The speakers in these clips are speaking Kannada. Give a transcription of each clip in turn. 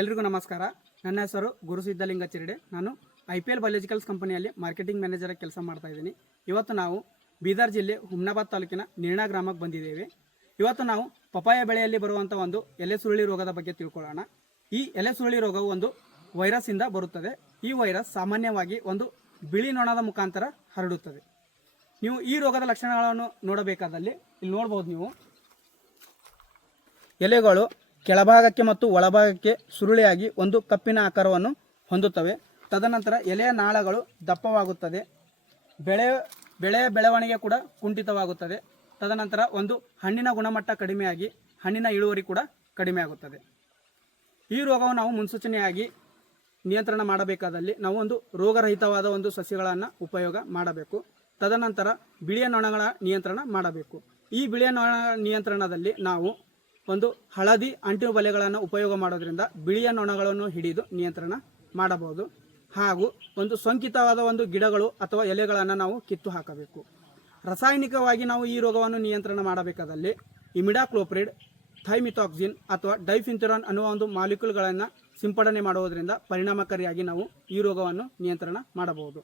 ಎಲ್ರಿಗೂ ನಮಸ್ಕಾರ. ನನ್ನ ಹೆಸರು ಗುರುಸಿದ್ದಲಿಂಗ ಚಿರಡೆ. ನಾನು IPL ಬಯಾಲಜಿಕಲ್ಸ್ ಕಂಪನಿಯಲ್ಲಿ ಮಾರ್ಕೆಟಿಂಗ್ ಮ್ಯಾನೇಜರ್ ಕೆಲಸ ಮಾಡ್ತಾ ಇದ್ದೀನಿ. ಇವತ್ತು ನಾವು ಬೀದರ್ ಜಿಲ್ಲೆ ಹುಮ್ನಾಬಾದ್ ತಾಲೂಕಿನ ನಿರ್ಣಾ ಗ್ರಾಮಕ್ಕೆ ಬಂದಿದ್ದೇವೆ. ಇವತ್ತು ನಾವು ಪಪಾಯ ಬೆಳೆಯಲ್ಲಿ ಬರುವಂಥ ಒಂದು ಎಲೆ ಸುರುಳಿ ರೋಗದ ಬಗ್ಗೆ ತಿಳ್ಕೊಳ್ಳೋಣ. ಈ ಎಲೆ ಸುರುಳಿ ರೋಗವು ಒಂದು ವೈರಸ್ ಇಂದ ಬರುತ್ತದೆ. ಈ ವೈರಸ್ ಸಾಮಾನ್ಯವಾಗಿ ಒಂದು ಬಿಳಿ ನೊಣದ ಮುಖಾಂತರ ಹರಡುತ್ತದೆ. ನೀವು ಈ ರೋಗದ ಲಕ್ಷಣಗಳನ್ನು ನೋಡಬೇಕಾದಲ್ಲಿ ಇಲ್ಲಿ ನೋಡ್ಬೋದು. ನೀವು ಎಲೆಗಳು ಕೆಳಭಾಗಕ್ಕೆ ಮತ್ತು ಒಳಭಾಗಕ್ಕೆ ಸುರುಳಿಯಾಗಿ ಒಂದು ಕಪ್ಪಿನ ಆಕಾರವನ್ನು ಹೊಂದುತ್ತವೆ. ತದನಂತರ ಎಲೆಯ ನಾಳಗಳು ದಪ್ಪವಾಗುತ್ತದೆ. ಬೆಳೆಯ ಬೆಳವಣಿಗೆ ಕೂಡ ಕುಂಠಿತವಾಗುತ್ತದೆ. ತದನಂತರ ಒಂದು ಹಣ್ಣಿನ ಗುಣಮಟ್ಟ ಕಡಿಮೆಯಾಗಿ ಹಣ್ಣಿನ ಇಳುವರಿ ಕೂಡ ಕಡಿಮೆ ಆಗುತ್ತದೆ. ಈ ರೋಗವನ್ನು ನಾವು ಮುನ್ಸೂಚನೆಯಾಗಿ ನಿಯಂತ್ರಣ ಮಾಡಬೇಕಾದಲ್ಲಿ ನಾವು ಒಂದು ರೋಗರಹಿತವಾದ ಒಂದು ಸಸ್ಯಗಳನ್ನು ಉಪಯೋಗ ಮಾಡಬೇಕು. ತದನಂತರ ಬಿಳಿಯ ನೊಣಗಳ ನಿಯಂತ್ರಣ ಮಾಡಬೇಕು. ಈ ಬಿಳಿಯ ನೊಣ ನಿಯಂತ್ರಣದಲ್ಲಿ ನಾವು ಒಂದು ಹಳದಿ ಅಂಟು ಬಲೆಗಳನ್ನು ಉಪಯೋಗ ಮಾಡೋದ್ರಿಂದ ಬಿಳಿಯ ನೊಣಗಳನ್ನು ಹಿಡಿದು ನಿಯಂತ್ರಣ ಮಾಡಬಹುದು. ಹಾಗೂ ಒಂದು ಸೋಂಕಿತವಾದ ಒಂದು ಗಿಡಗಳು ಅಥವಾ ಎಲೆಗಳನ್ನು ನಾವು ಕಿತ್ತು ಹಾಕಬೇಕು. ರಾಸಾಯನಿಕವಾಗಿ ನಾವು ಈ ರೋಗವನ್ನು ನಿಯಂತ್ರಣ ಮಾಡಬೇಕಾದಲ್ಲಿ ಇಮಿಡಾಕ್ಲೋಪ್ರಿಡ್, ಥೈಮಿಥಾಕ್ಸಿನ್ ಅಥವಾ ಡೈಫಿಂಥರಾನ್ ಅನ್ನುವ ಒಂದು ಮಾಲಿಕ್ಯೂಲ್ಗಳನ್ನು ಸಿಂಪಡಣೆ ಮಾಡುವುದರಿಂದ ಪರಿಣಾಮಕಾರಿಯಾಗಿ ನಾವು ಈ ರೋಗವನ್ನು ನಿಯಂತ್ರಣ ಮಾಡಬಹುದು.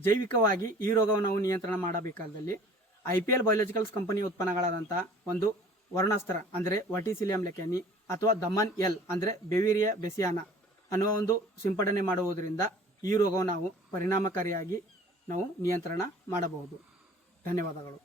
ಜೈವಿಕವಾಗಿ ಈ ರೋಗವನ್ನು ನಾವು ನಿಯಂತ್ರಣ ಮಾಡಬೇಕಾದಲ್ಲಿ IPL ಬಯಾಲಜಿಕಲ್ಸ್ ಕಂಪನಿ ಉತ್ಪನ್ನಗಳಾದಂಥ ಒಂದು ವರ್ಣಾಸ್ತ್ರ ಅಂದರೆ ವರ್ಟಿಸಿಲಿಯಂ ಲೆಕ್ಯಾನಿ ಅಥವಾ ದಮನ್ ಎಲ್ ಅಂದರೆ ಬೆವಿರಿಯಾ ಬೆಸಿಯಾನ ಅನ್ನುವ ಒಂದು ಸಿಂಪಡಣೆ ಮಾಡುವುದರಿಂದ ಈ ರೋಗವನ್ನು ನಾವು ಪರಿಣಾಮಕಾರಿಯಾಗಿ ನಾವು ನಿಯಂತ್ರಣ ಮಾಡಬಹುದು. ಧನ್ಯವಾದಗಳು.